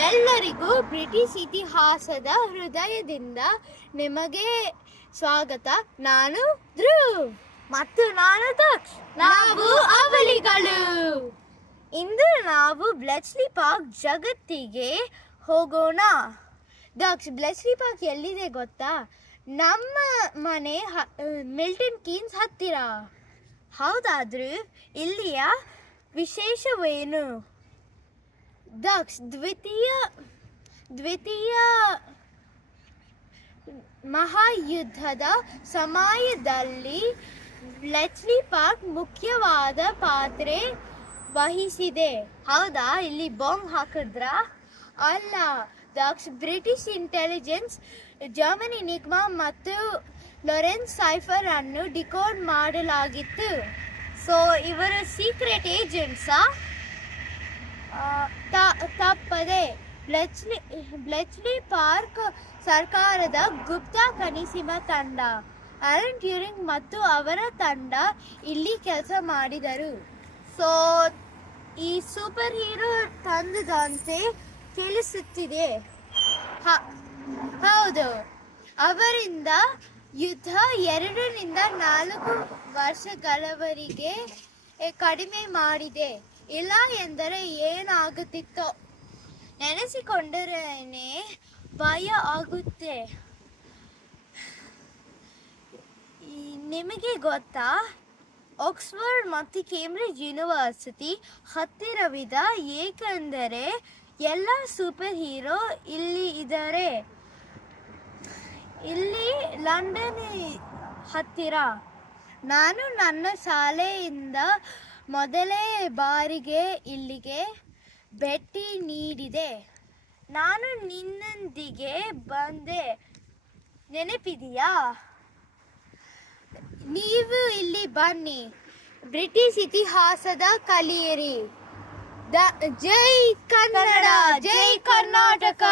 ಎಲ್ಲರಿಗೂ ಬ್ರಿಟಿಷ್ ಇತಿಹಾಸದ ಹೃದಯದಿಂದ ನಿಮಗೆ ಸ್ವಾಗತ. ನಾನು ಧ್ರುವ್ ಮತ್ತು ನಾನು ದಕ್ಷ್. ನಾವು ಅವಳಿಗಳು. ಇಂದು ನಾವು ಬ್ಲೆಚ್ಲಿ ಪಾರ್ಕ್ ಜಗತ್ತಿಗೆ ಹೋಗೋಣ. ದಕ್ಷ್, ಬ್ಲೆಚ್ಲಿ ಪಾರ್ಕ್ ಎಲ್ಲಿದೆ ಗೊತ್ತಾ? ನಮ್ಮ ಮನೆ ಮಿಲ್ಟನ್ ಕೀನ್ಸ್ ಹತ್ತಿರ. ಹೌದಾದ್ರೂ ಇಲ್ಲಿಯ ವಿಶೇಷವೇನು? ದಕ್ಷ, ದ್ವಿತೀಯ ಮಹಾಯುದ್ಧದ ಸಮಯದಲ್ಲಿ ಬ್ಲೆಚ್ಲಿ ಪಾರ್ಕ್ ಮುಖ್ಯವಾದ ಪಾತ್ರ ವಹಿಸಿದೆ. ಹೌದಾ? ಇಲ್ಲಿ ಬಾಂಬ್ ಹಾಕಿದ್ರ? ಅಲ್ಲ ದಕ್ಷ, ಬ್ರಿಟಿಷ್ ಇಂಟೆಲಿಜೆನ್ಸ್ ಜರ್ಮನಿ ನಿಗ್ಮಾ ಮತ್ತು ಲಾರೆನ್ಸ್ ಸೈಫರ್ ಅನ್ನು ಡಿಕೋಡ್ ಮಾಡಲಾಗಿತ್ತು. ಸೊ ಇವರು ಸೀಕ್ರೆಟ್ ಏಜೆಂಟ್ಸಾ? ತಪ್ಪದೆ. ಬ್ಲೆಚ್ಲಿ ಪಾರ್ಕ್ ಸರ್ಕಾರದ ಗುಪ್ತ ಕನಸಿನ ತಂಡ ಅಲನ್ ಟ್ಯೂರಿಂಗ್ ಮತ್ತು ಅವರ ತಂಡ ಇಲ್ಲಿ ಕೆಲಸ ಮಾಡಿದರು. ಸೊ ಈ ಸೂಪರ್ ಹೀರೋ ತಂಡದಂತೆ ತಿಳಿಸುತ್ತಿದೆ. ಹೌದು, ಅವರಿಂದ ಯುದ್ಧ 2 ರಿಂದ 4 ವರ್ಷಗಳವರೆಗೆ ಕಡಿಮೆ ಮಾಡಿದೆ. ಇಲ್ಲ ಎಂದರೆ ಏನಾಗುತ್ತಿತ್ತೋ ನೆನೆಸಿಕೊಂಡರೇನೆ ಭಯ ಆಗುತ್ತೆ. ನಿಮಗೆ ಗೊತ್ತಾ, ಆಕ್ಸ್ಫರ್ಡ್ ಮತ್ತು ಕೇಂಬ್ರಿಡ್ಜ್ ಯೂನಿವರ್ಸಿಟಿ ಹತ್ತಿರವಿದೆ, ಏಕೆಂದರೆ ಎಲ್ಲ ಸೂಪರ್ ಹೀರೋ ಇಲ್ಲಿ ಇದ್ದಾರೆ. ಇಲ್ಲಿ ಲಂಡನ್ ಹತ್ತಿರ. ನಾನು ನನ್ನ ಶಾಲೆಯಿಂದ ಮೊದಲೇ ಬಾರಿಗೆ ಇಲ್ಲಿಗೆ ಭೇಟಿ ನೀಡಿದೆ. ನಾನು ನಿನ್ನೊಂದಿಗೆ ಬಂದೆ, ನೆನಪಿದೆಯಾ? ನೀವು ಇಲ್ಲಿ ಬನ್ನಿ, ಬ್ರಿಟಿಷ್ ಇತಿಹಾಸದ ಕಲಿಯಿರಿ. ಜೈ ಕನ್ನಡ, ಜೈ ಕರ್ನಾಟಕ.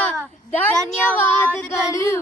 ಧನ್ಯವಾದಗಳು.